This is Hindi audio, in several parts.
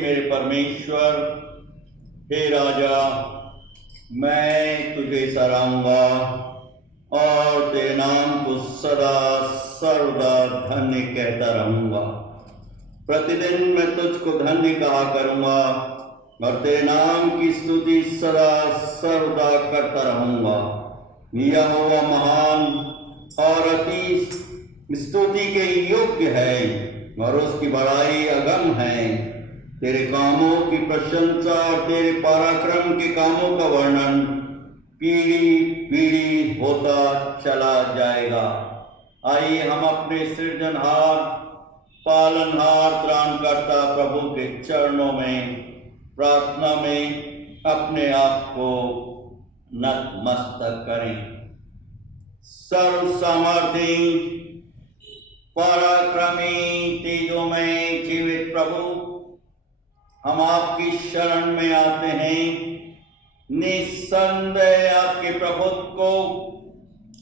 मेरे परमेश्वर, हे राजा, मैं तुझे सराहूंगा और तेरे नाम को सदा सर्वदा धन्य कहता रहूंगा। प्रतिदिन मैं तुझको धन्य कहा करूंगा और तेरे नाम की स्तुति सदा सर्वदा करता रहूंगा। यहोवा महान और अति स्तुति के योग्य है और उसकी बड़ाई अगम है। तेरे कामों की प्रशंसा और तेरे पराक्रम के कामों का वर्णन पीढ़ी पीढ़ी होता चला जाएगा। आइए हम अपने सृजनहार, पालनहार, त्राणकर्ता प्रभु के चरणों में प्रार्थना में अपने आप को नतमस्तक करें। सर्व सामर्थी, पराक्रमी, तेजोमय जीवित प्रभु, हम आपकी शरण में आते हैं। निस्संदेह आपके प्रभुत्व को,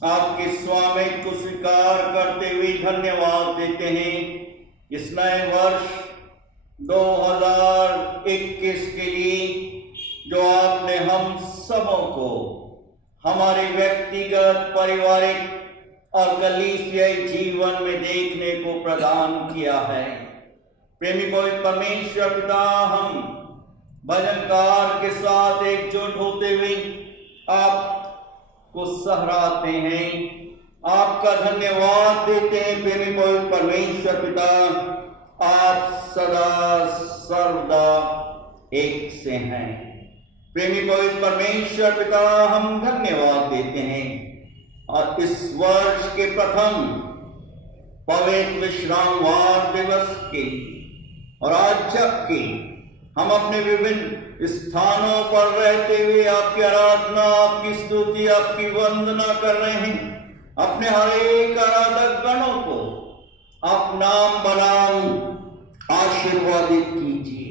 आपके स्वामित्व को स्वीकार करते हुए धन्यवाद देते हैं। इस नए वर्ष 2021 के लिए जो आपने हम सबों को हमारे व्यक्तिगत, पारिवारिक और कलीसियाई जीवन में देखने को प्रदान किया है। प्रेमी पवित्र परमेश्वर पिता, हम भजनकार के साथ एकजुट होते हुए आपको सहराते हैं, आपका धन्यवाद देते हैं। प्रेमी पवित्र परमेश्वर पिता, आप सदा सर्वदा एक से हैं। प्रेमी पवित्र परमेश्वर पिता, हम धन्यवाद देते हैं और इस वर्ष के प्रथम पवित्र विश्रामवार दिवस के और आज जबकि हम अपने विभिन्न स्थानों पर रहते हुए आपकी आराधना, आपकी स्तुति, आपकी वंदना कर रहे हैं, अपने हर एक आराधक गणों को आप नाम बनाम आशीर्वादित कीजिए।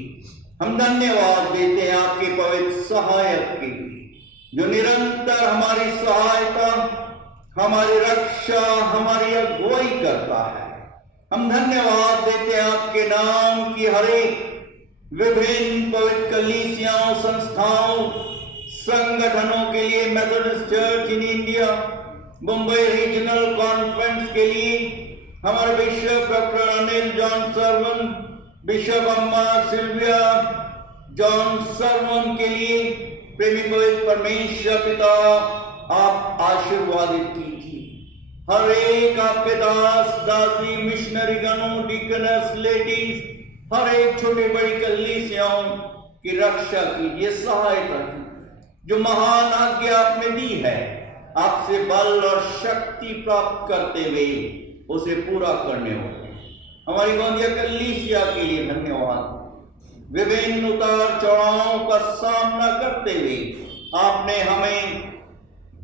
हम धन्यवाद देते हैं आपके पवित्र सहायक के लिए, जो निरंतर हमारी सहायता, हमारी रक्षा, हमारी अगुवाई करता है। हम धन्यवाद देते हैं आपके नाम की हर एक विभिन्न पवित्र कलीसियाओं, संस्थाओं, संगठनों के लिए, Methodist church in India, Mumbai regional conference के लिए, हमारे bishop doctor Anil John servant, bishop अम्मा सिल्विया जॉन सर्वन के लिए, प्रेमी पवित्र परमेश्वर पिता, आप आशीर्वादित कीजिए। हर एक आपके दास, दासी, मिशनरी गणों, डीकनस, लेडीज, हर एक छोटी बड़ी कलीसियाओं की रक्षा कीजिए, सहायता कीजिए। जो महान आज्ञा आपने दी है, आपसे बल और शक्ति प्राप्त करते हुए उसे पूरा करने वाले हमारी गोंदिया कलीसिया के लिए धन्यवाद। विभिन्न उतार चढ़ावों का सामना करते हुए आपने हमें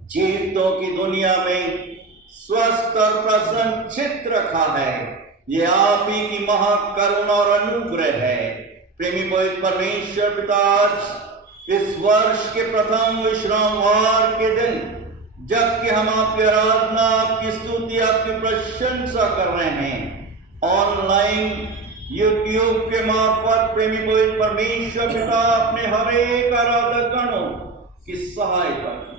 जीवितों की दुनिया में स्वस्थ और प्रसन्न चित्त रखा है। ये आप ही की महाकरुणा और अनुग्रह है। प्रेमी पवित्र परमेश्वर पिता, आज इस वर्ष के प्रथम विश्रामवार के दिन, जबकि हम आपकी आराधना, आपकी स्तुति, आपकी प्रशंसा कर रहे हैं, ऑनलाइन यूट्यूब के मार्फत, प्रेमी पवित्र परमेश्वर पिता, अपने हर एक आराधक गणों की सहायता की।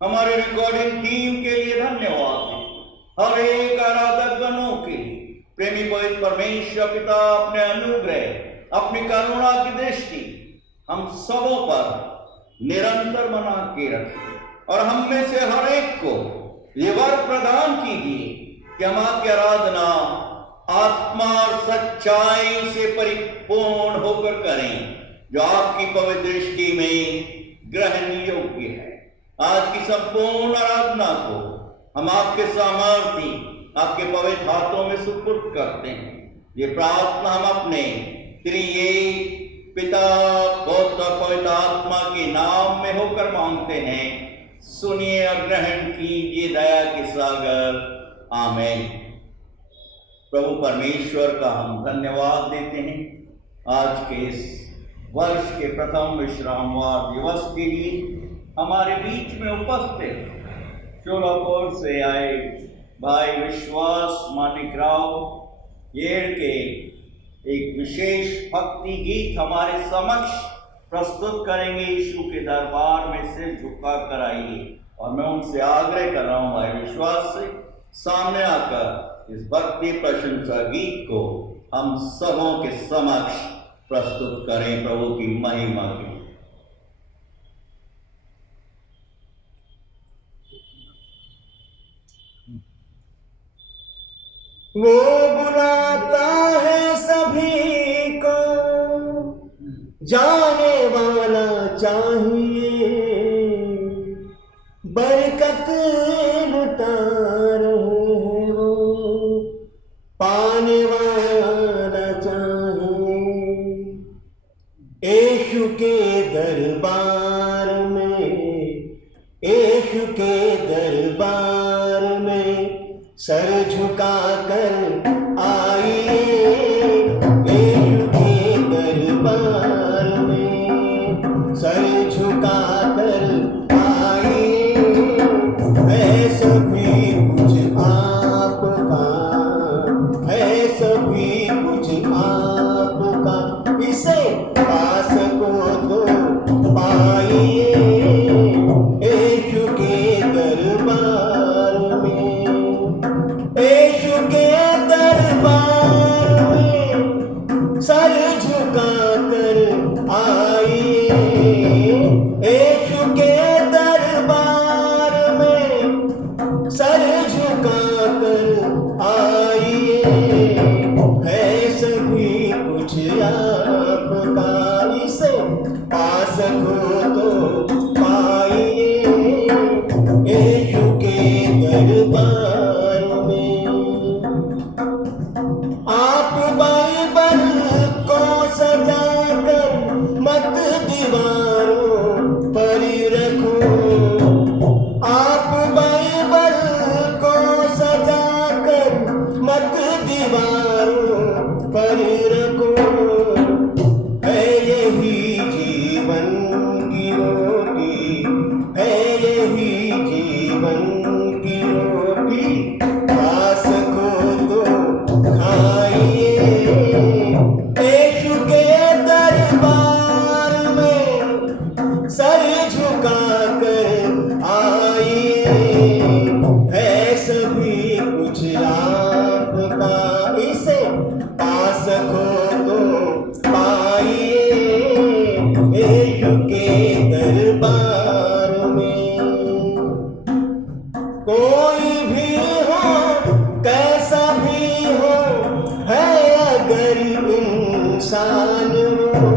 हमारे रिकॉर्डिंग टीम के लिए धन्यवाद है, हर एक आराधक गणों के लिए प्रेमी पवित्र परमेश्वर पिता, अपने अनुग्रह, अपनी करुणा की दृष्टि हम सबों पर निरंतर बना के रखें और हम में से हर एक को ये वर प्रदान कीजिए कि हम आपकी आराधना आत्मा और सच्चाई से परिपूर्ण होकर करें, जो आपकी पवित्र दृष्टि में ग्रहण योग्य है। आज की संपूर्ण आराधना को हम आपके सामर्थी, आपके पवित्र हाथों में सुपुर्द करते हैं। ये प्रार्थना हम अपने त्रिएक पिता, पुत्र और पवित्र आत्मा के नाम में होकर मांगते हैं। सुनिए और ग्रहण कीजिए दया के सागर। आमीन। प्रभु परमेश्वर का हम धन्यवाद देते हैं आज के इस वर्ष के प्रथम विश्रामवार दिवस के लिए हमारे बीच में उपस्थित शोलापुर से आए भाई विश्वास मानिक राव, येर के एक विशेष भक्ति गीत हमारे समक्ष प्रस्तुत करेंगे। यीशु के दरबार में सिर झुका कर आइए। और मैं उनसे आग्रह कर रहा हूँ भाई विश्वास से सामने आकर इस भक्ति प्रशंसा गीत को हम सबों के समक्ष प्रस्तुत करें प्रभु की महिमा के। वो बुलाता है सभी को, जाने वाला चाहिए, बरकत लुटा रहे वो, पाने वाला चाहिए। यीशु के दरबार में, यीशु के दरबार में सर झुका कर आइए। यीशु के दरबार में सर झुका कर आइए। है सभी कुछ आपका, है सभी कुछ आपका, इसे पास को तो पाइए। यीशु के दरबार में, यीशु के दरबार में सर झुका कर आइए। यीशु के दरबार में सर झुका कर आइए। है सभी कुछ आपका, इसे पास को तो पाइए। यीशु के दरबार में आप बाइबल को सजा कर मत दीवारों पर रखो। आप बाइबल को सजा कर मत दीवारों पर रखो। है यही जीवन की रोटी, है यही जीवन की रोटी, पास को तो खाइए। यीशु के दरबार में सर झुका कर आइए। है सभी कुछ आपका, इसे पास को तो पाइए। यीशु के दरबार में कोई भी हो, कैसा भी हो, है अगर इंसान हो।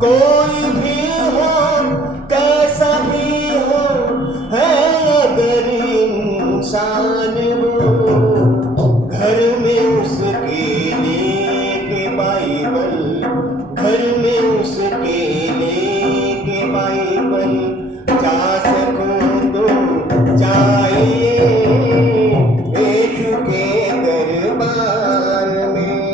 कोई भी हो, कैसा भी हो, है अगर इंसान हो। घर में उसके लेके बाइबल, घर में उसके लेके बाइबल, जा सको तो जाइए। यीशु के दरबार में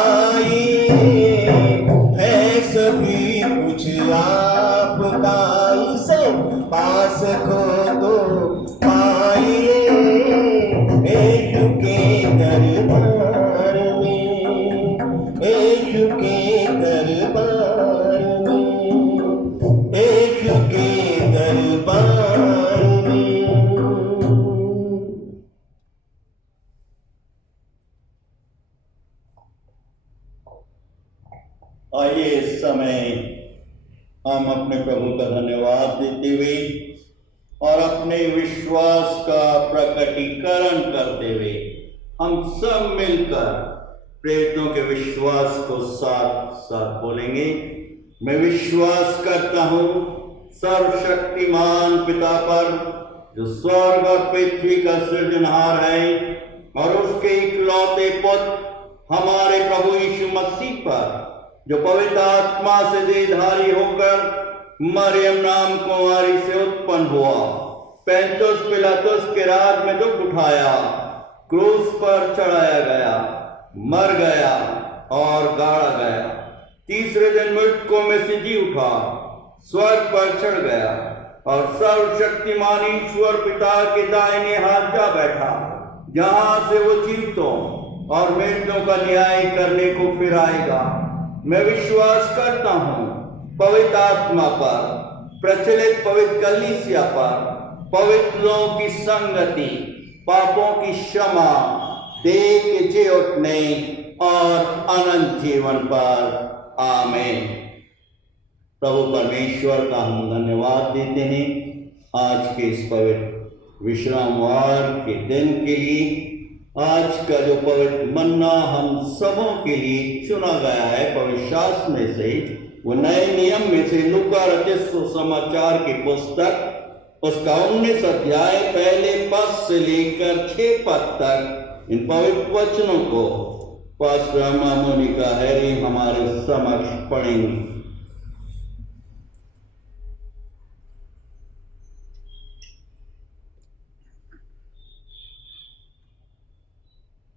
आइए, है सभी कुछ आपका, इसे पास को तो पाइए, यीशु के दरबार में, यीशु के दरबार में, यीशु के दरबार में। आइए इस समय हम अपने प्रभु का धन्यवाद देते हुए और अपने विश्वास का प्रकटीकरण करते हुए हम सब मिलकर प्रेरितों के विश्वास को साथ साथ बोलेंगे। मैं विश्वास करता हूँ सर्वशक्तिमान पिता पर, जो स्वर्ग और पृथ्वी का सृजनहार है, और उसके इकलौते पुत्र हमारे प्रभु यीशु मसीह पर, जो पवित्र आत्मा से देहधारी होकर मरियम नाम कुंवारी से उत्पन्न हुआ, पैंतुस पिलातुस के राज में दुख उठाया, क्रूस पर चढ़ाया गया, मर गया और गाड़ा गया, तीसरे दिन मृतकों में से जी उठा, स्वर्ग पर चढ़ गया और सर्वशक्तिमान ईश्वर पिता के दाहिने हाथ जा बैठा, जहां से वो जीवतों और मृतों का न्याय करने को फिर आएगा। मैं विश्वास करता हूँ पवित्र आत्मा पर, प्रचलित पवित्र कलीसिया पर, पवित्र लोगों की संगति, पापों की क्षमा, देह के जी उठने और अनंत जीवन पर। आमीन। प्रभु परमेश्वर का हम धन्यवाद देते हैं आज के इस पवित्र विश्रामवार के दिन के लिए। आज का जो पवित्र मन्ना हम सबों के लिए चुना गया है पवित्र शास्त्र में से, वो नए नियम में से लूका रचित सुसमाचार की पुस्तक, उसका 19 अध्याय पहले पद से लेकर 6 पद तक इन पवित्र वचनों को पास्टर मोनिका हैरी हमारे समक्ष पढ़ेंगे।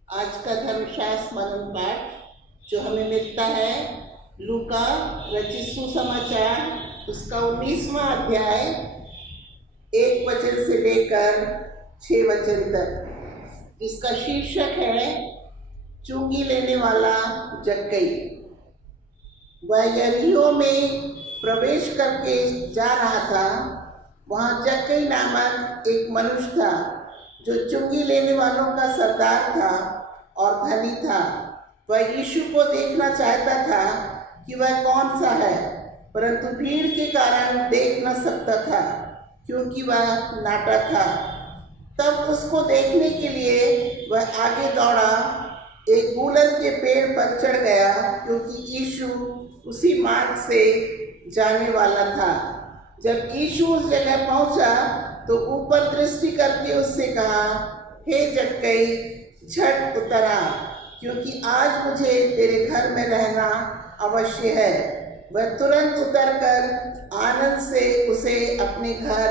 आज का धर्मशास्त्र मनन पाठ जो हमें मिलता है लूका रचित सुसमाचार, उसका 19वां अध्याय 1 वचन से लेकर 6 वचन तक, जिसका शीर्षक है चुंगी लेने वाला जक्कई। वह यरीहो में प्रवेश करके जा रहा था। वहाँ जक्कई नामक एक मनुष्य था, जो चुंगी लेने वालों का सरदार था और धनी था। वह यीशु को देखना चाहता था कि वह कौन सा है, परंतु भीड़ के कारण देख न सकता था, क्योंकि वह नाटा था। तब उसको देखने के लिए वह आगे दौड़ा, एक गुलर के पेड़ पर चढ़ गया, क्योंकि यीशु उसी मार्ग से जाने वाला था। जब यीशु उस जगह पहुंचा तो ऊपर दृष्टि करके उससे कहा, हे जक्कई, झट उतर आ, क्योंकि आज मुझे तेरे घर में रहना अवश्य है। वह तुरंत उतरकर आनंद से उसे अपने घर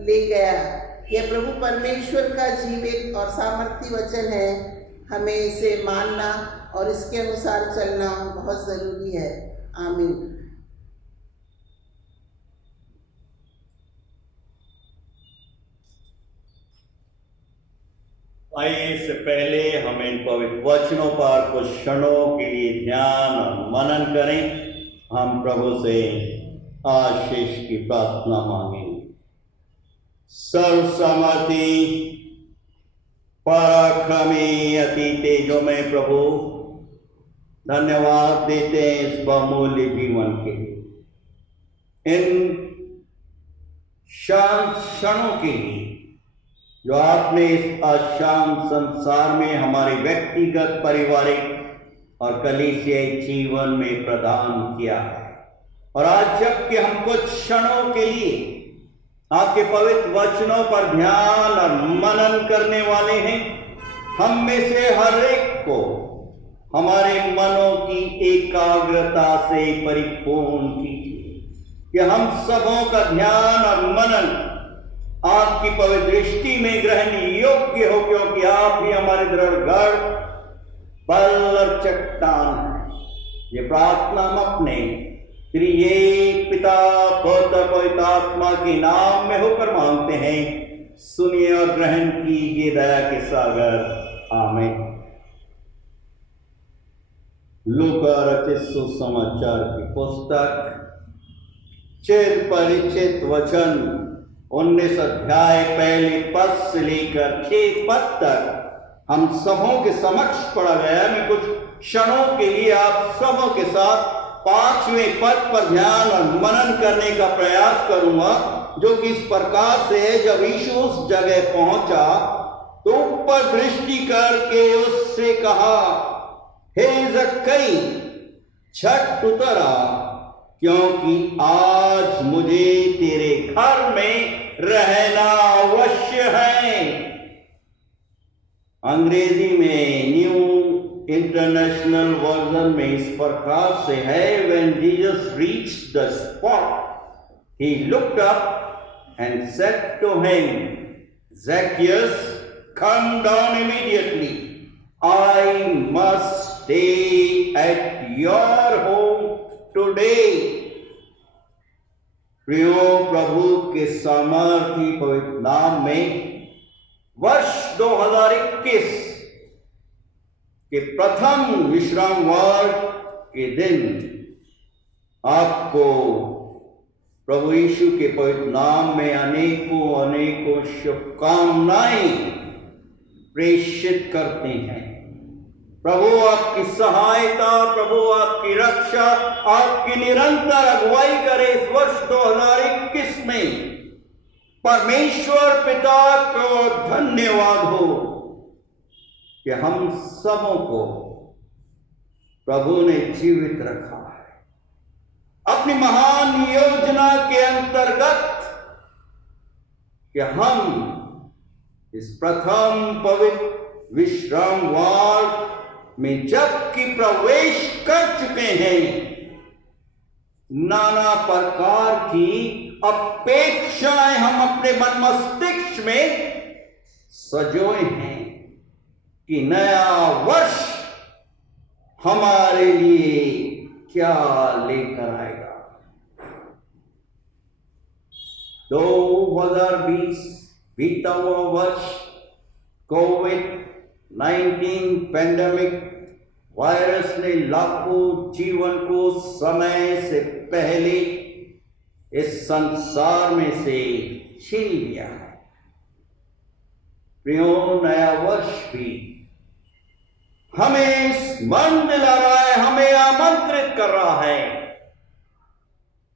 ले गया। यह प्रभु परमेश्वर का जीवित और सामर्थी वचन है। हमें इसे मानना और इसके अनुसार चलना बहुत जरूरी है। आमीन। आइए इससे पहले हम इन पवित्र वचनों पर कुछ क्षणों के लिए ध्यान और मनन करें। हम प्रभु से आशीष की प्रार्थना मांगेंगे। सर्वसमर्थी पराक्रमी अति तेजोमय प्रभु, धन्यवाद देते हैं इस बहुमूल्य जीवन के लिए, इन शांत क्षणों के लिए जो आपने इस अशांत संसार में हमारे व्यक्तिगत, पारिवारिक और कलीसियाई जीवन में प्रदान किया है। और आज जबकि हम कुछ क्षणों के लिए आपके पवित्र वचनों पर ध्यान और मनन करने वाले हैं, हम में से हर एक को हमारे मनों की एकाग्रता से परिपूर्ण कीजिए, कि हम सबों का ध्यान और मनन आपकी पवित्र दृष्टि में ग्रहण योग्य हो, क्योंकि आप ही हमारे दृढ़ गढ़, बल और चट्टान हैं। ये प्रार्थना हम अपने त्रिएक पिता पुत्र पवित्र आत्मा के नाम में होकर मांगते हैं। सुनिए और ग्रहण कीजिए दया के सागर। आमीन। लूका रचित सुसमाचार की पुस्तक चिर परिचित वचन 19 अध्याय पहले पद से लेकर 6 पद तक हम सबों के समक्ष पढ़ा गया। मैं कुछ क्षणों के लिए आप सबों के साथ 5वें पद पर ध्यान और मनन करने का प्रयास करूंगा, जो कि इस प्रकार से है। जब यीशु उस जगह पहुंचा तो ऊपर दृष्टि करके उससे कहा, हे जक्कई, झट उतर आ, क्योंकि आज मुझे तेरे घर में रहना अवश्य है। अंग्रेजी में न्यू इंटरनेशनल वर्जन में इस प्रकार से है, When Jesus reached the spot, he looked up and said to him, Zacchaeus, come down immediately. I must stay at your home today. प्रियो, प्रभु के सामर्थी पवित्र नाम में वर्ष 2021 के प्रथम विश्रामवार के दिन आपको प्रभु यीशु के पवित्र नाम में अनेकों अनेकों शुभकामनाएं प्रेषित करते हैं। प्रभु आपकी सहायता, प्रभु आपकी रक्षा, आपकी निरंतर अगुवाई करे। इस वर्ष 2021 में परमेश्वर पिता को धन्यवाद हो कि हम सबों को प्रभु ने जीवित रखा है अपनी महान योजना के अंतर्गत, कि हम इस प्रथम पवित्र विश्रामवार में जबकि प्रवेश कर चुके हैं, नाना प्रकार की अपेक्षाएं हम अपने मन मस्तिष्क में सजोए हैं कि नया वर्ष हमारे लिए क्या लेकर आएगा। 2020 बीता हुआ वर्ष कोविड-19 पैंडेमिक वायरस ने लाखों जीवन को समय से पहले इस संसार में से छीन लिया है। प्रियो, नया वर्ष भी हमें स्मरण दिला रहा है, हमें आमंत्रित कर रहा है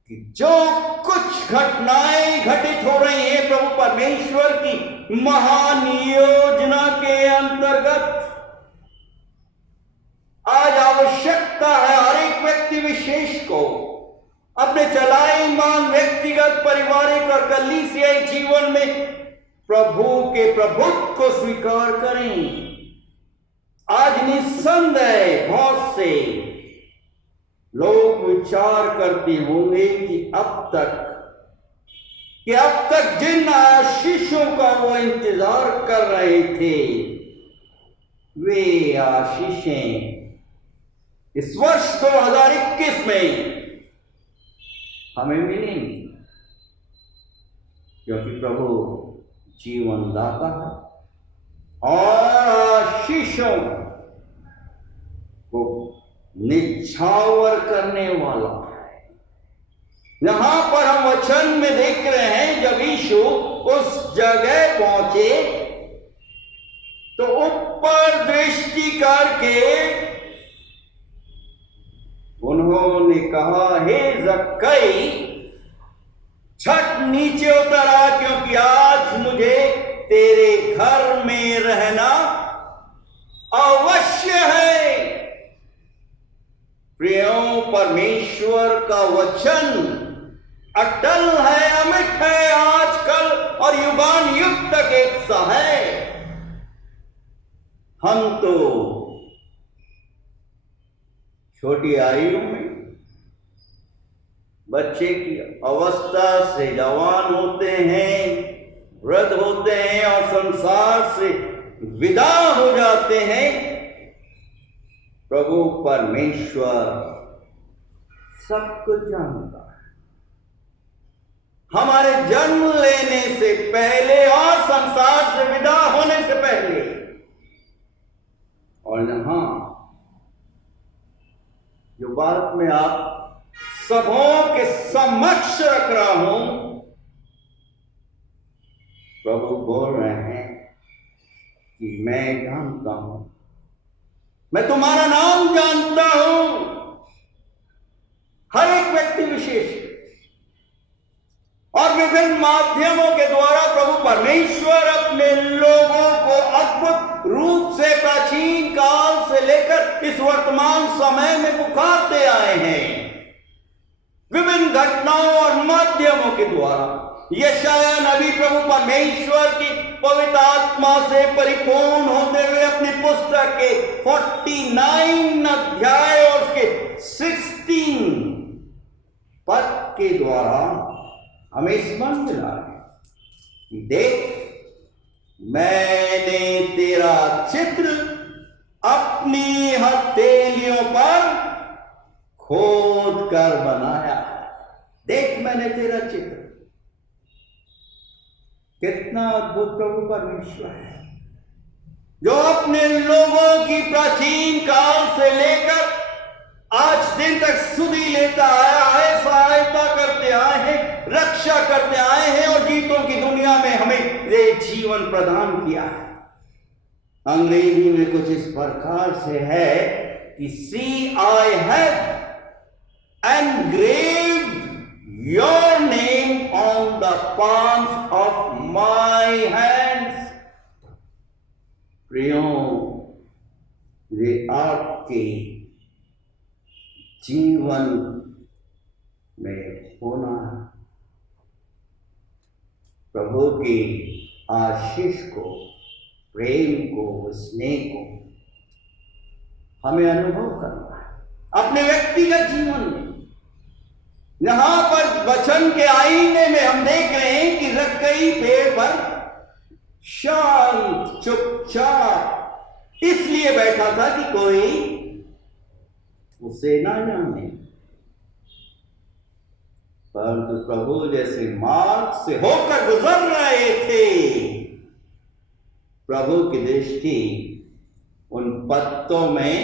कि जो कुछ घटनाएं घटित हो रही हैं प्रभु परमेश्वर की महान योजना के अंतर्गत, आज आवश्यकता है हर एक व्यक्ति विशेष को अपने चलायमान व्यक्तिगत, पारिवारिक और कलीसियाई जीवन में प्रभु के प्रभुत्व को स्वीकार करें। आज निस्संदेह बहुत से लोग विचार करते होंगे कि अब तक जिन आशीषों का वो इंतजार कर रहे थे, वे आशीषें इस वर्ष 2021 में हमें मिलेंगी, क्योंकि प्रभु जीवन दाता है और आशीषों को निछावर करने वाला है। यहां पर हम वचन में देख रहे हैं, जब यीशु उस जगह पहुंचे तो ऊपर दृष्टि करके उन्होंने कहा, हे जक्कई, झट नीचे उतर आ, क्योंकि आज मुझे तेरे घर में रहना अवश्य है। प्रियो, परमेश्वर का वचन अटल है, अमिट है, आजकल और युगान युग तक एक सा है। हम तो छोटी आयु में बच्चे की अवस्था से जवान होते हैं, वृद्ध होते हैं और संसार से विदा हो जाते हैं। प्रभु परमेश्वर सब कुछ जानता है, हमारे जन्म लेने से पहले और संसार से विदा होने से पहले। और यहां जो बात मैं आप सबों के समक्ष रख रहा हूं, प्रभु बोल रहे हैं कि मैं जानता हूं, मैं तुम्हारा नाम जानता हूं। हर एक व्यक्ति विशेष और विभिन्न माध्यमों के द्वारा प्रभु परमेश्वर अपने लोगों को अद्भुत रूप से प्राचीन काल से लेकर इस वर्तमान समय में पुकारते आए हैं। विभिन्न घटनाओं और माध्यमों के द्वारा यशाया नबी प्रभु परमेश्वर की पवित्र आत्मा से परिपूर्ण होते हुए अपनी पुस्तक के 49 अध्याय और उसके 16 पद के द्वारा हमें स्मरण दिला है कि देख, मैंने तेरा चित्र अपनी हथेलियों पर खोद कर बनाया। देख, मैंने तेरा चित्र। कितना अद्भुत प्रभु परमेश्वर है, जो अपने लोगों की प्राचीन काल से लेकर आज दिन तक सुधि लेता आया है, सहायता करते आए हैं, रक्षा करते आए हैं और गीतों की दुनिया में हमें ये जीवन प्रदान किया है। अंग्रेजी में कुछ इस प्रकार से है कि See, I have engraved your name on the palms of my hands। प्रियो, ये आपके जीवन में होना, प्रभु की आशीष को, प्रेम को, स्नेह को हमें अनुभव करना है अपने व्यक्तिगत जीवन में। यहां पर वचन के आईने में हम देख रहे हैं कि जक्कई पेड़ पर शांत चुपचाप इसलिए बैठा था कि कोई उसे ना जाने, परंतु प्रभु जैसे मार्ग से होकर गुजर रहे थे, प्रभु की दृष्टि उन पत्तों में,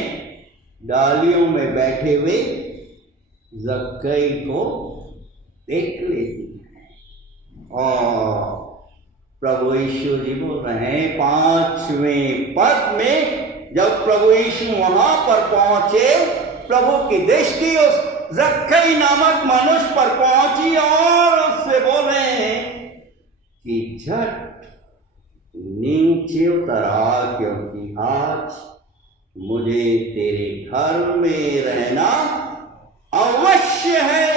डालियों में बैठे हुए जक्कई को देख लेती है। और प्रभु यीशु जी बोल रहे हैं 5वें पद में, जब प्रभु यीशु वहां पर पहुंचे, प्रभु की दृष्टि उस जक्कई नामक मनुष्य पर पहुंची और उससे बोले कि झट नीचे उतर आ, क्योंकि आज मुझे तेरे घर में रहना अवश्य है।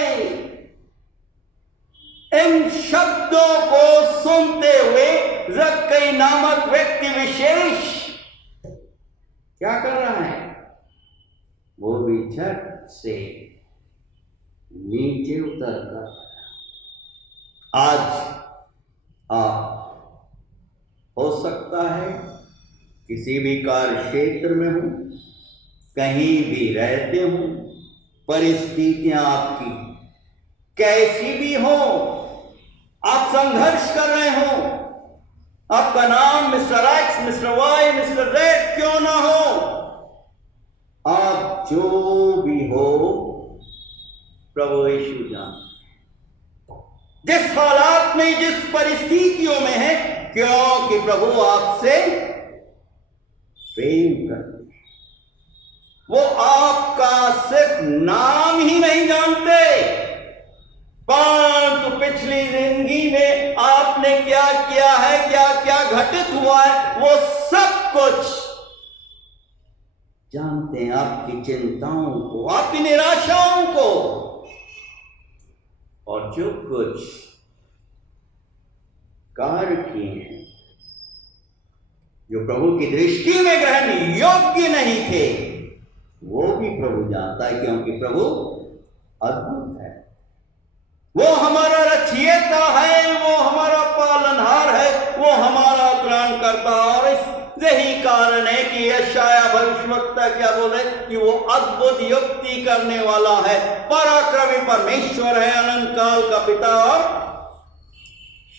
इन शब्दों को सुनते हुए जक्कई नामक व्यक्ति विशेष क्या कर रहा है? वो भी झट से नीचे उतर कर आज आप हो सकता है किसी भी कार्य क्षेत्र में हो, कहीं भी रहते हो, परिस्थितियां आपकी कैसी भी हो, आप संघर्ष कर रहे हो, आपका नाम mister X, mister Y, mister Z क्यों ना हो, आप जो भी हो, प्रभु यीशु जानते, जिस हालात में, जिस परिस्थितियों में है, क्योंकि प्रभु आपसे प्रेम करते हैं। वो आपका सिर्फ नाम ही नहीं जानते, परंतु पिछली जिंदगी में आपने क्या किया है, क्या क्या घटित हुआ है, वो सब कुछ जानते हैं। आपकी चिंताओं को, आपकी निराशाओं को, और जो कुछ कार्य किए हैं जो प्रभु की दृष्टि में ग्रहण योग्य नहीं थे, वो भी प्रभु जानता है, क्योंकि प्रभु अद्भुत है। वो हमारा रचयिता है, वो हमारा पालनहार है, वो हमारा त्राण करता। और इस यही कारण है कि यशाया भविष्यवक्ता क्या बोले कि वो अद्भुत युक्ति करने वाला है, पराक्रमी परमेश्वर है, अनंत काल का पिता और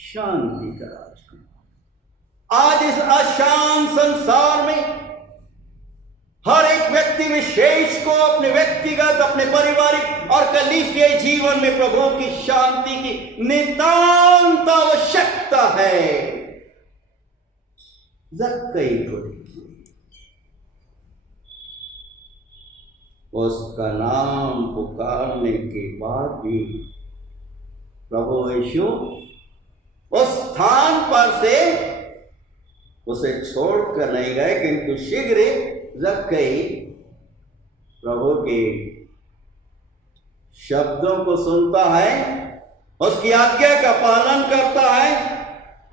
शांति का राजकुमार। आज इस अशांत संसार में हर एक व्यक्ति विशेष को अपने व्यक्तिगत, अपने पारिवारिक और कलीसियाई जीवन में प्रभु की शांति की नितांत आवश्यकता है। जक्कई को देखिए, उसका नाम पुकारने के बाद भी प्रभु यीशु उस स्थान पर से उसे छोड़कर नहीं गए, किंतु शीघ्र जक्कई प्रभु के शब्दों को सुनता है, उसकी आज्ञा का पालन करता है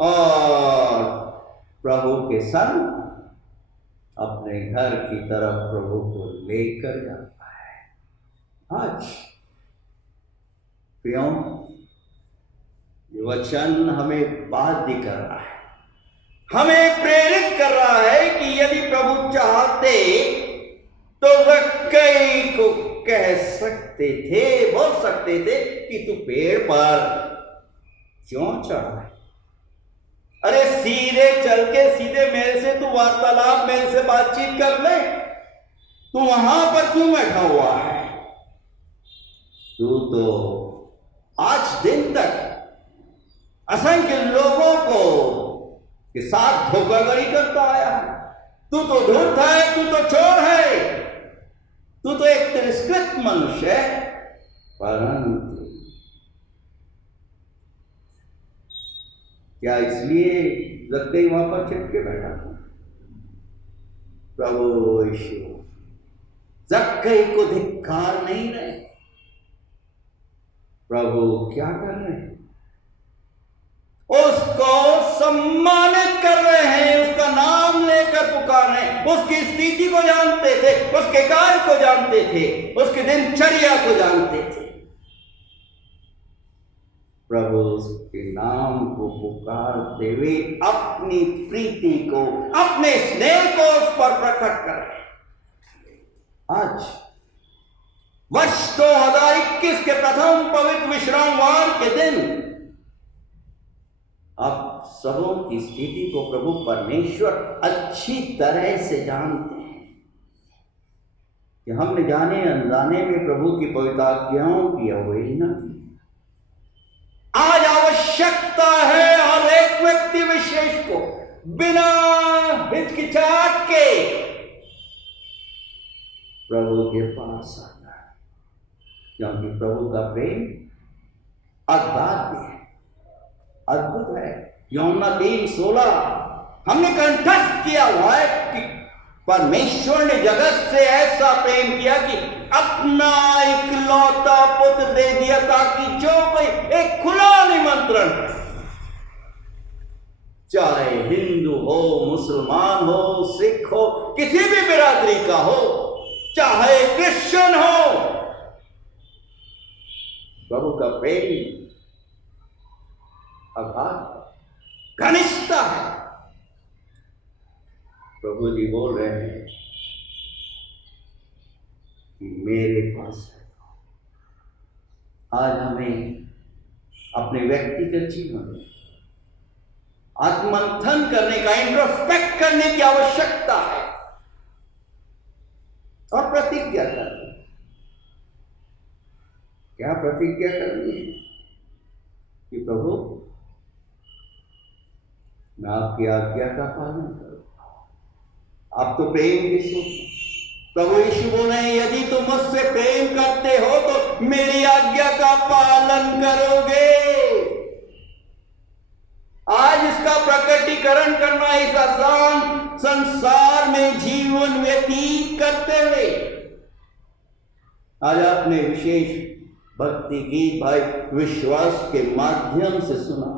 और प्रभु के संग अपने घर की तरफ प्रभु को लेकर जाता है। आज प्रियों, ये वचन हमें बाध्य कर रहा है, हमें प्रेरित कर रहा है कि यदि प्रभु चाहते तो जक्कई को कह सकते थे, बोल सकते थे कि तू पेड़ पर क्यों चढ़ा है? अरे सीधे चल के सीधे मेरे से तू वार्तालाप, मेरे से बातचीत कर ले, तू वहां पर क्यों बैठा हुआ है? तू तो आज दिन तक असंख्य लोगों को के साथ धोखाधड़ी करता आया है। तू तो धूर्त है, तू तो चोर है, तू तो एक तिरस्कृत मनुष्य है। परंतु क्या इसलिए जक्कई वहां पर चिपके बैठा था? प्रभु यीशु जक्कई को धिक्कार नहीं रहे। प्रभु क्या कर रहे हैं? उसको सम्मानित कर रहे हैं, उसका नाम लेकर पुकार रहे हैं। उसकी स्थिति को जानते थे, उसके कार्य को जानते थे, उसकी दिनचर्या को जानते थे। प्रभु उसके नाम को पुकारते हुए अपनी प्रीति को, अपने स्नेह को उस पर प्रकट कर रहे हैं। आज वर्ष 2021 के प्रथम पवित्र विश्रामवार के दिन आप सबों की स्थिति को प्रभु परमेश्वर अच्छी तरह से जानते हैं कि हमने जाने अनजाने में प्रभु की पवित्र आज्ञाओं की अवहेलना की। आज आवश्यकता है हर एक व्यक्ति विशेष को बिना हिचकिचाहट के प्रभु के पास आना है, क्योंकि प्रभु का प्रेम अगाध है, अद्भुत है। यूहन्ना 3:16 हमने कंठस्थ किया हुआ है कि परमेश्वर ने जगत से ऐसा प्रेम किया कि अपना इकलौता पुत्र दे दिया, ताकि जो कोई, एक खुला निमंत्रण है, चाहे हिंदू हो, मुसलमान हो, सिख हो, किसी भी बिरादरी का हो, चाहे क्रिश्चियन हो, प्रभु का प्रेम अगाध घनिष्ठता है। प्रभु जी बोल रहे हैं कि मेरे पास है। आज हमें अपने व्यक्तिगत जीवन में आत्मंथन करने का, इंट्रोस्पेक्ट करने की आवश्यकता है और प्रतिज्ञा करनी। क्या प्रतिज्ञा करनी है? कि प्रभु मैं आपकी आज्ञा का पालन करूंगा। आप तो प्रेम यीशु, प्रभु यीशु बोले यदि तुम मुझसे प्रेम करते हो तो मेरी आज्ञा का पालन करोगे। आज इसका प्रकटीकरण करना इस आसान संसार में जीवन व्यतीत करते हुए, आज आपने विशेष भक्ति गीत भाई विश्वास के माध्यम से सुना।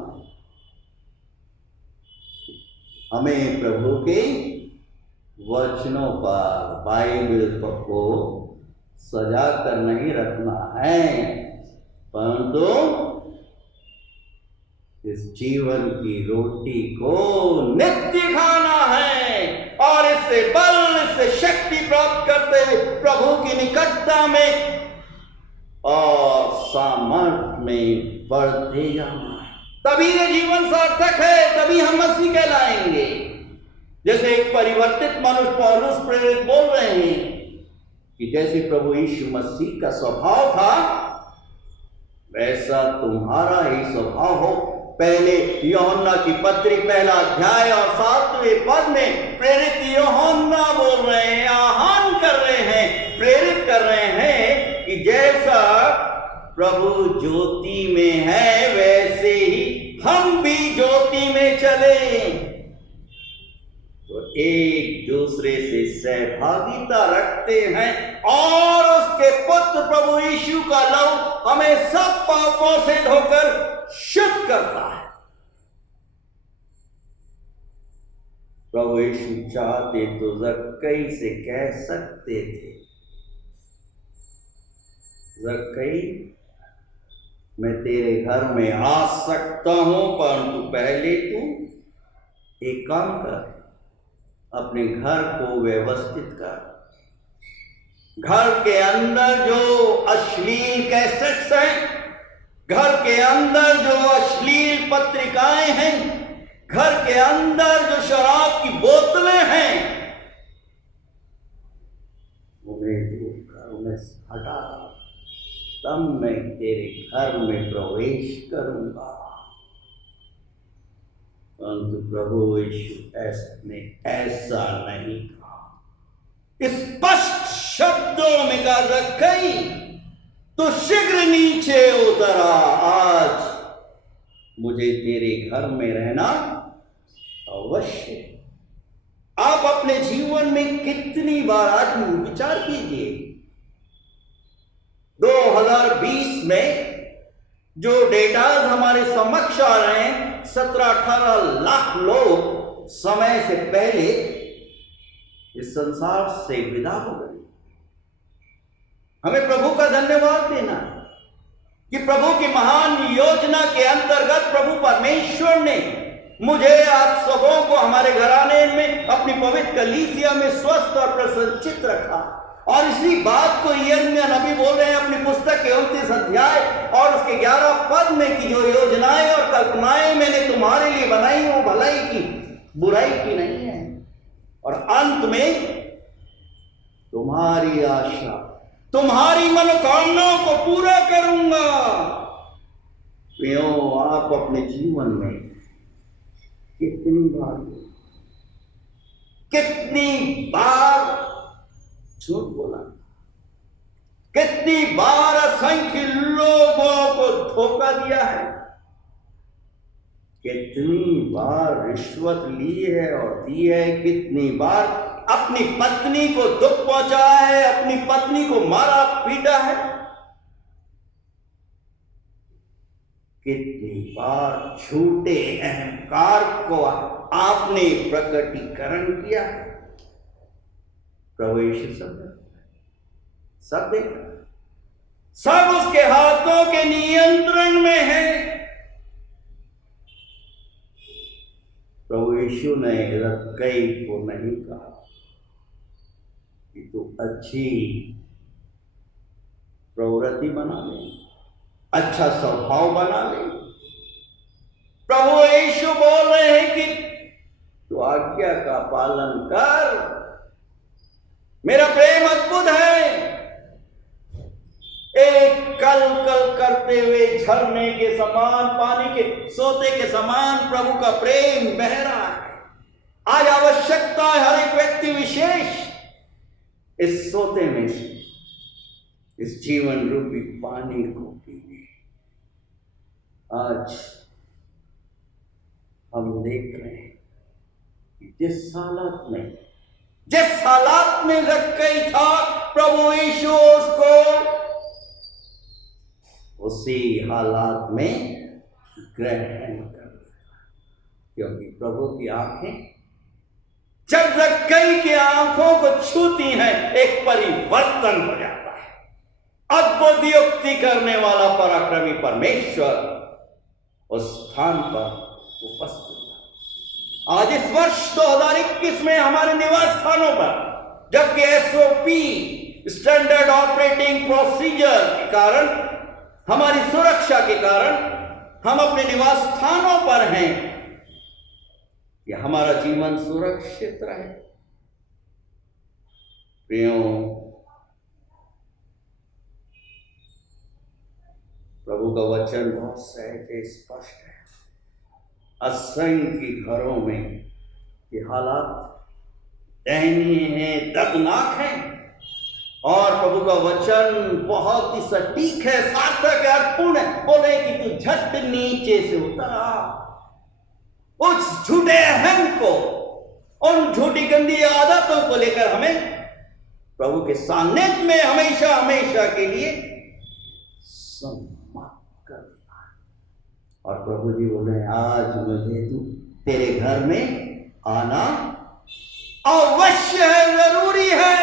हमें प्रभु के वचनों पर, बाइबल को सजा कर नहीं रखना है, परंतु इस जीवन की रोटी को नित्य खाना है और इससे बल, इससे शक्ति प्राप्त करते प्रभु की निकटता में और सामर्थ्य में बढ़ते जाना है। तभी ये जीवन सार्थक है, तभी हम मसीह कहलाएंगे। जैसे एक परिवर्तित मनुष्य पौलुस प्रेरित बोल रहे हैं कि जैसे प्रभु यीशु मसीह का स्वभाव था वैसा तुम्हारा ही स्वभाव हो। पहले यूहन्ना की पत्री पहला अध्याय और 7वें पद में प्रेरित यूहन्ना बोल रहे हैं, आह्वान कर रहे हैं, प्रेरित कर रहे हैं कि जैसा प्रभु ज्योति में है वैसे ही हम भी ज्योति में चले। तो एक दूसरे से सहभागिता रखते हैं और उसके पुत्र प्रभु यीशु का लहू हमें सब पापों से धोकर शुद्ध करता है। प्रभु यीशु चाहते तो जक्कई से कह सकते थे, जक्कई मैं तेरे घर में आ सकता हूं, परंतु पहले तू एक काम कर, अपने घर को व्यवस्थित कर। घर के अंदर जो अश्लील कैसेट्स हैं, घर के अंदर जो अश्लील पत्रिकाएं हैं, घर के अंदर जो शराब की बोतलें हैं, उन्हें दूर कर, उन्हें हटा, तब मैं तेरे घर में प्रवेश करूंगा। परंतु प्रभु यीशु ने ऐसा नहीं कहा। स्पष्ट शब्दों में कहा, जक्कई तो शीघ्र नीचे उतरा, आज मुझे तेरे घर में रहना अवश्य। आप अपने जीवन में कितनी बार, आज विचार कीजिए, 2020 में जो डेटा हमारे समक्ष आ रहे हैं, 17-18 लाख लोग समय से पहले इस संसार से विदा हो गए। हमें प्रभु का धन्यवाद देना है कि प्रभु की महान योजना के अंतर्गत प्रभु परमेश्वर ने मुझे, आप सबों को हमारे घराने में अपनी पवित्र कलीसिया में स्वस्थ और प्रसन्नचित रखा। और इसी बात को यिर्मयाह नबी बोल रहे हैं अपनी पुस्तक के 29 अध्याय और उसके 11 पद में कि जो योजनाएं और कल्पनाएं मैंने तुम्हारे लिए बनाई वो भलाई की, बुराई की नहीं है। और अंत में तुम्हारी आशा, तुम्हारी मनोकामनाओं को पूरा करूंगा। प्रियो, आप अपने जीवन में कितनी बार झूठ बोला, कितनी बार असंख्य लोगों को धोखा दिया है, कितनी बार रिश्वत ली है और दी है, कितनी बार अपनी पत्नी को दुख पहुंचाया है, अपनी पत्नी को मारा पीटा है, कितनी बार झूठे अहंकार को आपने प्रकटीकरण किया। प्रभु यीशु सब देखा, सब उसके हाथों के नियंत्रण में है। प्रभु यीशु ने रक्कई को नहीं कहा कि तू अच्छी प्रवृत्ति बना ले, अच्छा स्वभाव बना ले। प्रभु यीशु बोल रहे हैं कि तू आज्ञा का पालन कर। मेरा प्रेम अद्भुत है, एक कल कल करते हुए झरने के समान, पानी के सोते के समान प्रभु का प्रेम बह रहा है। आज आवश्यकता है हर एक व्यक्ति विशेष इस सोते में से इस जीवन रूपी पानी को पीने। आज हम देख रहे हैं कि जिस हालात में जक्कई था, प्रभु यीशु उसको उसी हालात में ग्रहण कर लिया, क्योंकि प्रभु की आंखें जब जक्कई की आंखों को छूती हैं, एक परिवर्तन हो जाता है। अद्भुत युक्ति करने वाला पराक्रमी परमेश्वर उस स्थान पर उपस्थित था। आज इस वर्ष 2021 में हमारे निवास स्थानों पर, जबकि एसओपी स्टैंडर्ड ऑपरेटिंग प्रोसीजर के कारण, हमारी सुरक्षा के कारण हम अपने निवास स्थानों पर हैं, कि हमारा जीवन सुरक्षित रहे। प्रियो, प्रभु का वचन बहुत सहज है, स्पष्ट है। असंख्य घरों में ये हालात दयनीय हैं, दर्दनाक हैं, और प्रभु का वचन बहुत ही सटीक है, सार्थक है, अर्थपूर्ण है। बोले कि तू झट नीचे से उतर आ, उस झूठे अहम को, उन झूठी गंदी आदतों को लेकर हमें प्रभु के सानिध्य में हमेशा हमेशा के लिए समाप्त करना। और प्रभु जी बोले, आज मुझे तू तेरे घर में आना अवश्य है, जरूरी है।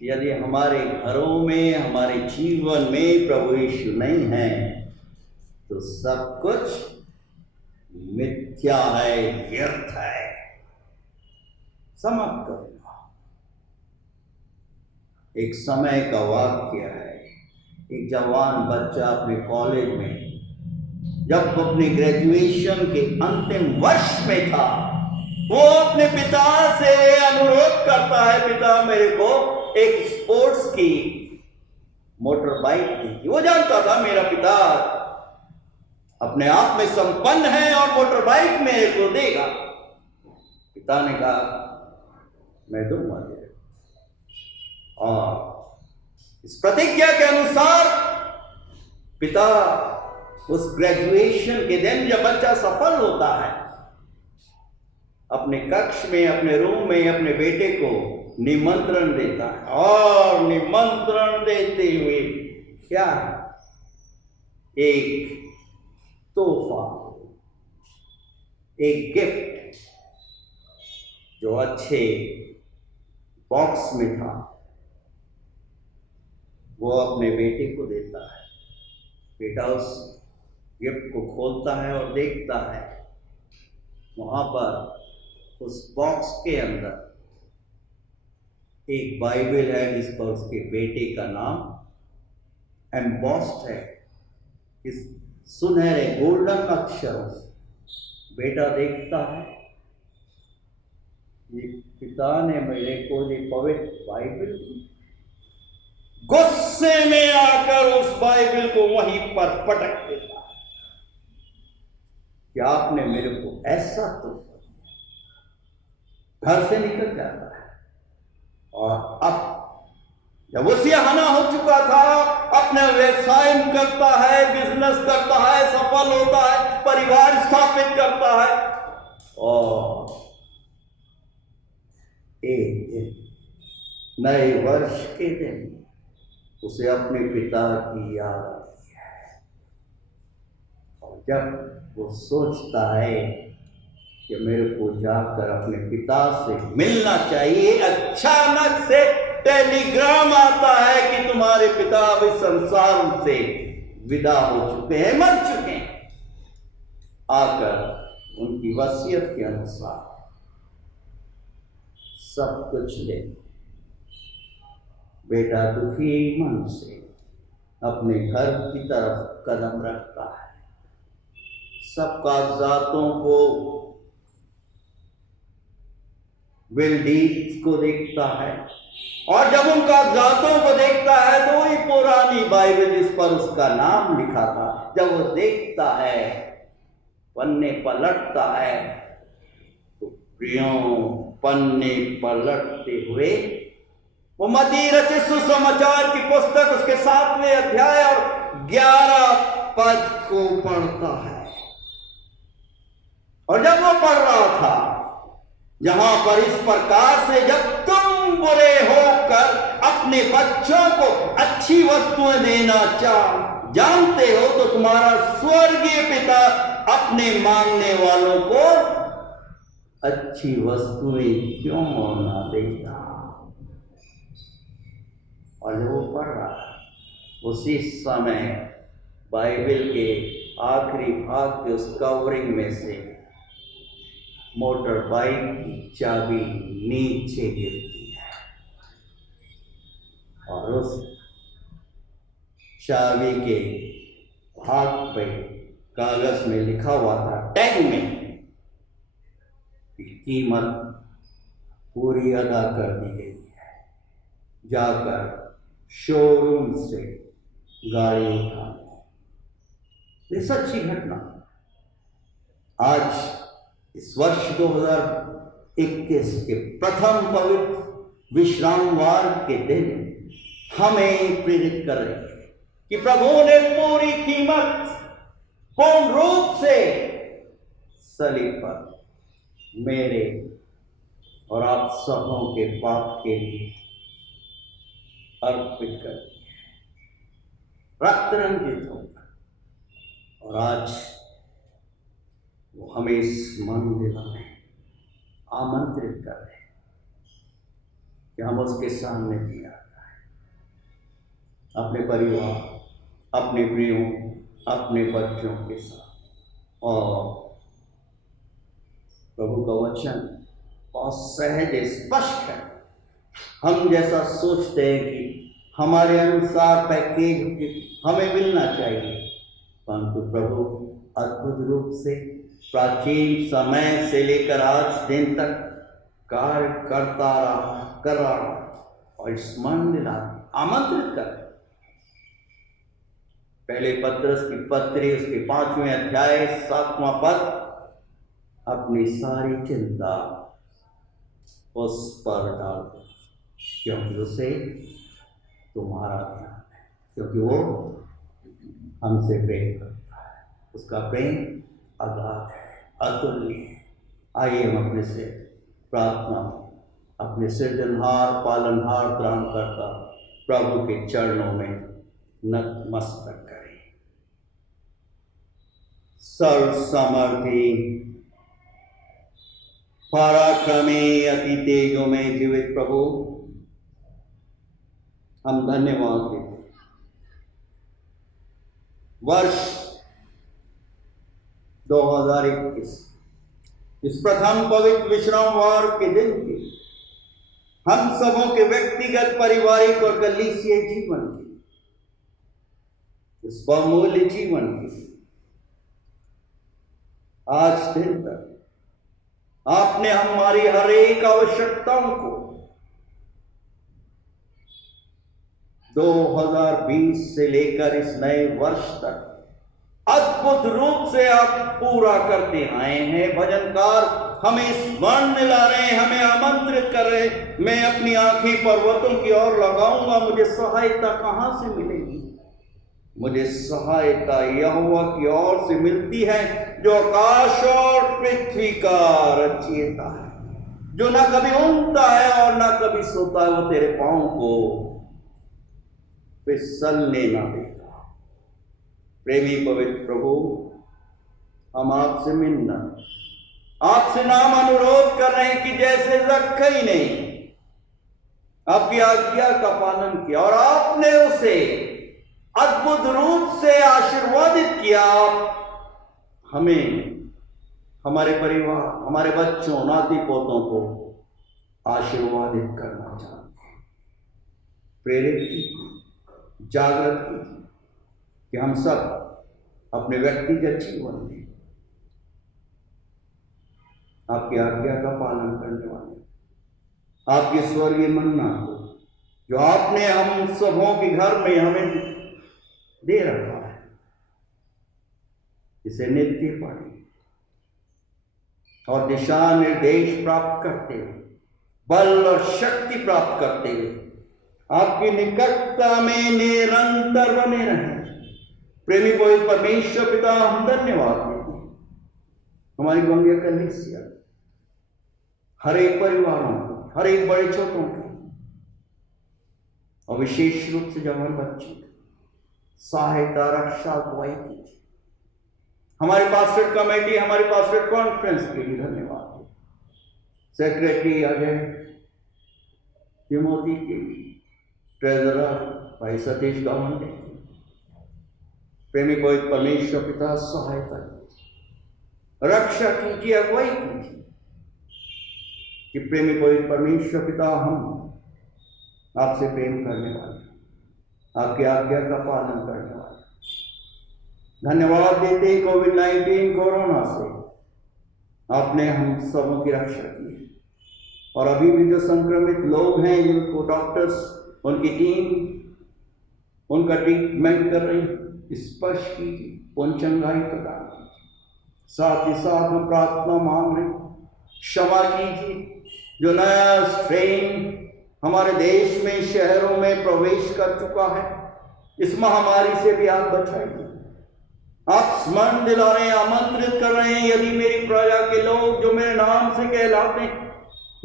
यदि हमारे घरों में, हमारे जीवन में प्रभु यीशु नहीं है, तो सब कुछ मिथ्या है, व्यर्थ है। समाप्त करना। एक समय का वाक्य है। एक जवान बच्चा अपने कॉलेज में, जब अपने ग्रेजुएशन के अंतिम वर्ष में था, वो अपने पिता से अनुरोध करता है, पिता मेरे को एक स्पोर्ट्स की मोटर बाइक दी। वो जानता था मेरा पिता अपने आप में संपन्न है और मोटर बाइक मेरे को देगा। पिता ने कहा, मैं दूंगा तेरे। और इस प्रतिज्ञा के अनुसार पिता उस ग्रेजुएशन के दिन, जब बच्चा सफल होता है, अपने कक्ष में, अपने रूम में अपने बेटे को निमंत्रण देता है। और निमंत्रण देते हुए क्या, एक तोहफा, एक गिफ्ट जो अच्छे बॉक्स में था, वो अपने बेटे को देता है। बेटा उस गिफ्ट को खोलता है और देखता है, वहां पर उस बॉक्स के अंदर एक बाइबल है, जिस पर उसके बेटे का नाम एम्बॉस्ड है, इस सुनहरे गोल्डन अक्षरों से। बेटा देखता है, ये पिता ने मेरे को ये पवित्र बाइबल दी। गुस्से में आकर उस बाइबल को वहीं पर पटक देता है। क्या आपने मेरे को ऐसा तोहफा दिया? घर से निकल जाता है। और अब जब वो सियाहाना हो चुका था, अपना व्यवसाय करता है, बिजनेस करता है, सफल होता है, परिवार स्थापित करता है, और एक दिन, नए वर्ष के दिन, उसे अपने पिता की याद आती है। और जब वो सोचता है कि मेरे को जाकर अपने पिता से मिलना चाहिए, अचानक से टेलीग्राम आता है कि तुम्हारे पिता अभी संसार से विदा हो चुके हैं, मर चुके हैं। आकर उनकी वसीयत के अनुसार सब कुछ ले, बेटा दुखी मन से अपने घर की तरफ कदम रखता है। सब कागजातों को, विल डीड्स को देखता है, और जब उन कागजातों को देखता है तो वही पुरानी बाइबल जिस पर उसका नाम लिखा था, जब वो देखता है, पन्ने पलटता है, तो प्रियों, पन्ने पलटते हुए वो मत्ती रचित सुसमाचार की पुस्तक, उसके 7वें अध्याय और 11 पद को पढ़ता है। और जब वो पढ़ रहा था, जहां पर इस प्रकार से, जब तुम बुरे होकर अपने बच्चों को अच्छी वस्तुएं देना जानते हो, तो तुम्हारा स्वर्गीय पिता अपने मांगने वालों को अच्छी वस्तुएं क्यों ना देगा। और जब वो पढ़ रहा, उसी समय बाइबल के आखिरी भाग के उस कवरिंग में से मोटर बाइक की चाबी नीचे गिरती है और उस चाबी के भाग पे कागज में लिखा हुआ था, टैग में, कीमत पूरी अदा कर दी गई है, जाकर शोरूम से गाड़ी उठा। ये सच्ची घटना। आज इस वर्ष 2021 के प्रथम पवित्र विश्रामवार के दिन हमें प्रेरित कर रही है कि प्रभु ने पूरी कीमत पूर्ण रूप से सलीब पर मेरे और आप सबों के पाप के लिए अर्पित कर दी है, रक्त रंजित होकर। और आज वो हमें इस मंदिर में आमंत्रित कर रहे हैं कि हम उसके सामने भी आ जाए, अपने परिवार, अपने प्रियों, अपने बच्चों के साथ। और प्रभु का वचन बहुत सहज स्पष्ट है। हम जैसा सोचते हैं कि हमारे अनुसार पैकेज हमें मिलना चाहिए, परंतु प्रभु अद्भुत रूप से प्राचीन समय से लेकर आज दिन तक कार्य करता रहा, कर रहा और इस मंदिर आमंत्रित कर। पहले पत्रस की पत्री उसके 5वें अध्याय 7वां पद, अपनी सारी चिंता उस पर डाल दो क्योंकि उसे तुम्हारा ध्यान है, क्योंकि वो हमसे प्रेम करता है। उसका प्रेम अगाध है, अतुल्य है। आइए हम अपने से प्रार्थना, अपने सृजनहार, पालनहार, त्राणकर्ता प्रभु के चरणों में नतमस्तक करें। सर्वसमर्थी, पराक्रमी, अति तेजों में जीवित प्रभु, हम धन्यवाद देते हैं। वर्ष 2021 इस प्रथम पवित्र विश्रामवार के दिन की हम सबों के व्यक्तिगत, पारिवारिक और कलीसिया जीवन की, इस बहुमूल्य जीवन की आज दिन तक आपने हमारी हर एक आवश्यकताओं को 2020 से लेकर इस नए वर्ष तक अद्भुत रूप से आप पूरा करते आए हैं। भजनकार हमें स्मरण दिला रहे हैं, हमें आमंत्रित कर रहे हैं। मैं अपनी आंखें पर्वतों की ओर लगाऊंगा, मुझे सहायता कहां से मिलेगी? मुझे सहायता यहोवा की ओर से मिलती है, जो आकाश और पृथ्वी का रचयिता है, जो ना कभी ऊँघता है और ना कभी सोता है। वो तेरे पांव को फिसलने ना देगा। प्रेमी पवित्र प्रभु, हम आपसे मिलना, आपसे नाम अनुरोध कर रहे हैं कि जैसे जक्कई ने आपकी आज्ञा का पालन किया और आपने उसे अद्भुत रूप से आशीर्वादित किया, आप हमें, हमारे परिवार, हमारे बच्चों, नाती पोतों को आशीर्वादित करना चाहते हैं। प्रेरित कीजिए, जागृत कीजिए कि हम सब अपने व्यक्तिगत जीवन में आपकी आज्ञा का पालन करने वाले, आपके स्वर्गीय मन्ना को जो आपने हम सबों के घर में हमें दे रखा है, इसे नित्य पढ़ें और दिशा निर्देश प्राप्त करते हुए, बल और शक्ति प्राप्त करते हुए आपकी निकटता में निरंतर बने रहें। प्रेमी पवित्र परमेश्वर पिता, हम धन्यवाद देते हैं हमारी गंभीर कलीसिया, हर एक परिवारों को, हर एक बड़े छोटों को, और विशेष रूप से जवान बच्चों को सहायता, रक्षा, अगुवाई कीजिए। हमारे पास्टर कमेटी, हमारे पास्टर कॉन्फ्रेंस के लिए धन्यवाद। सेक्रेटरी अजय तिमोथी के लिए, ट्रेजरर भाई सतीश गावंडे, प्रेमी पवित्र परमेश्वर पिता सहायता कीजिए, रक्षा कीजिए, अगुवाई कीजिए कि प्रेमी पवित्र परमेश्वर पिता हम आपसे प्रेम करने वाले, आपकी आज्ञा का पालन करने वाले। धन्यवाद देते कोविड-19 कोरोना से आपने हम सबों की रक्षा की है, और अभी भी जो संक्रमित लोग हैं, जिनको डॉक्टर्स, उनकी टीम उनका ट्रीटमेंट कर रही, स्पर्श कीजिए, उन चंगाई प्रदान कीजिए। साथ ही साथ हम प्रार्थना मांग रहे, क्षमा कीजिए जो नया स्ट्रेन हमारे देश में, शहरों में प्रवेश कर चुका है, इस महामारी से भी आप बचाइए। आप स्मरण दिला रहे हैं, आमंत्रित कर रहे हैं, यदि मेरी प्रजा के लोग जो मेरे नाम से कहलाते हैं,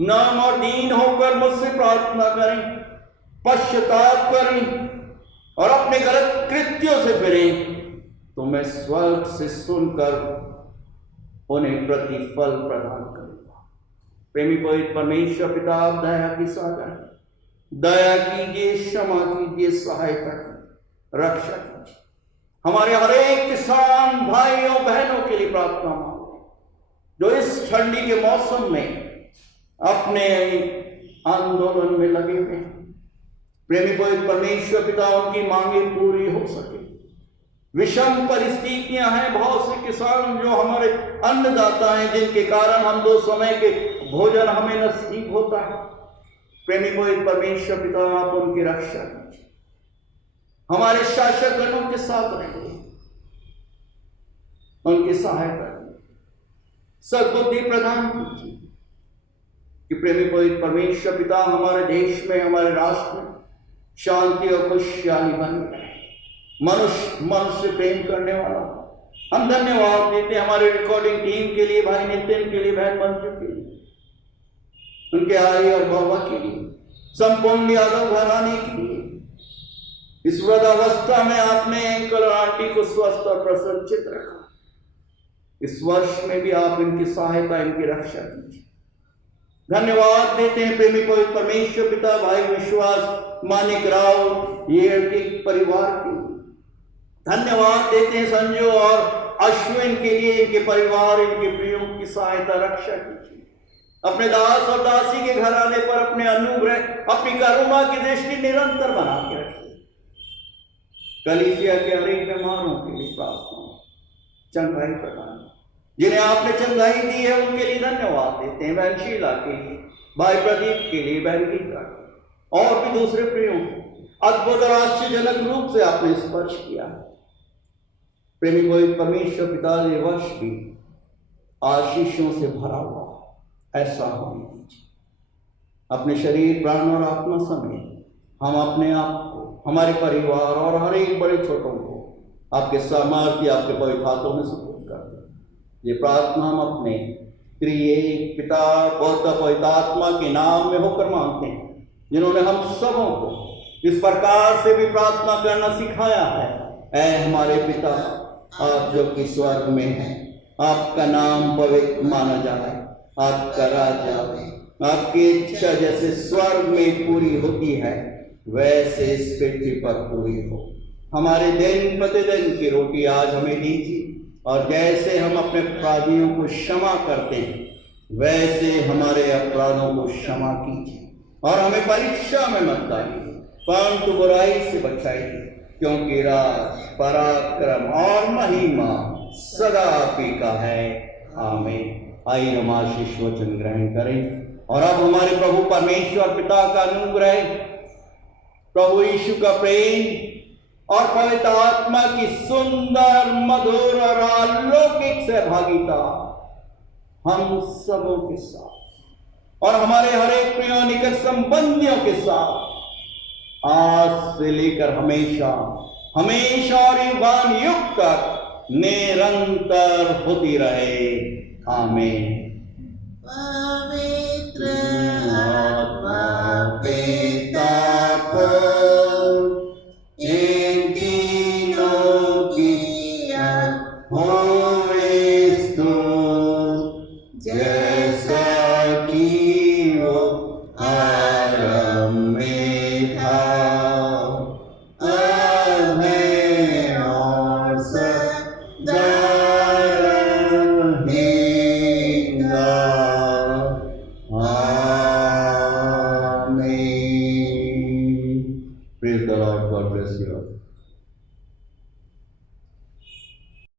नाम और दीन होकर मुझसे प्रार्थना करें, पश्चाताप करें और अपने गलत कृत्यों से फिरें, तो मैं स्वर्ग से सुनकर उन्हें प्रतिफल प्रदान करूंगा। प्रेमी पवित्र परमेश्वर पिता, आप दया की सागर, दया कीजिए, क्षमा कीजिए, सहायता कीजिए, रक्षा कीजिए। हमारे हर एक किसान भाइयों बहनों के लिए प्रार्थना मांगो जो इस ठंडी के मौसम में अपने आंदोलन में लगे हुए हैं। प्रेमी पवित्र परमेश्वर पिता, उनकी मांगे पूरी हो सके। विषम परिस्थितियां हैं, बहुत से किसान जो हमारे अन्नदाता हैं, जिनके कारण हम 2 समय के भोजन हमें नसीब होता है। प्रेमी पवित्र परमेश्वर पिता, आप उनकी रक्षा कीजिए, हमारे शासक गणों के साथ रहेंगे, उनकी सहायता कीजिए, सद्बुद्धि प्रदान कीजिए कि प्रेमी पवित्र परमेश्वर पिता, हमारे देश में, हमारे राष्ट्र में शांति और खुशहाली बनी रहे। मनुष्य मनुष्य प्रेम करने वाला। हम धन्यवाद देते हैं हमारे रिकॉर्डिंग टीम के लिए, भाई नितिन के लिए, बहन मंजू के लिए, उनके आई और बाबा के लिए, संपूर्ण यादव घराने के लिए। इस वृद्धावस्था में आपने अंकल और आंटी को स्वस्थ और प्रसन्नचित रखा। इस वर्ष में भी आप इनकी सहायता, इनकी रक्षा कीजिए। धन्यवाद देते हैं प्रेमी पवित्र परमेश्वर पिता, भाई विश्वास मानिक राव ये के परिवार के लिए। धन्यवाद देते हैं संजू और अश्विन के लिए, इनके परिवार, इनके प्रियों की सहायता, रक्षा कीजिए। अपने दास और दासी के घराने पर अपने अनुग्रह, अपनी करुणा की दृष्टि निरंतर बना के रखिए। कलीसिया के अनेक बीमारों के लिए प्रार्थना, चंगाई प्रदान, जिन्हें आपने चंगाई दी है उनके लिए धन्यवाद देते हैं। बहन शीला के लिए, भाई प्रदीप के लिए, बहन गीता के, और भी दूसरे प्रियों को अद्भुत और आश्चर्यजनक रूप से आपने स्पर्श किया। प्रेमी पवित्र परमेश्वर पिता, ये वर्ष भी आशीषों से भरा हुआ ऐसा होने दीजिए। अपने शरीर, प्राण और आत्मा समेत हम अपने आप को, हमारे परिवार और हर एक बड़े छोटों को आपके सामर्थ्य, आपके पवित्र हाथों में सुपुर्द करते हैं। ये प्रार्थना हम अपने त्रिएक पिता, पुत्र, पवित्र आत्मा के नाम में होकर मांगते हैं, जिन्होंने हम सबों को इस प्रकार से भी प्रार्थना करना सिखाया है। ऐ हमारे पिता, आप जो कि स्वर्ग में हैं, आपका नाम पवित्र माना जाए, आपका राज्य आए, आपकी इच्छा जैसे स्वर्ग में पूरी होती है वैसे इस पृथ्वी पर पूरी हो। हमारे दिन प्रतिदिन की रोटी आज हमें दीजिए, और जैसे हम अपने अपराधियों को क्षमा करते हैं वैसे हमारे अपराधों को क्षमा कीजिए, और हमें परीक्षा में मत डालिए परंतु बुराई से बचाइए, क्योंकि राज, पराक्रम और महिमा सदा आपी का है। आमीन। आइए हम आशीष वचन ग्रहण करें। और अब हमारे प्रभु परमेश्वर पिता का अनुग्रह, प्रभु यीशु का प्रेम और पवित्र आत्मा की सुंदर, मधुर और अलौकिक सहभागिता हम सबों के साथ और हमारे हर एक प्रिय निकट संबंधियों के साथ आज से लेकर हमेशा हमेशा और युगान युग तक निरंतर होती रहे। आमीन। पवित्र आत्मा पिता को इन तीनों की होवे स्तुति, जय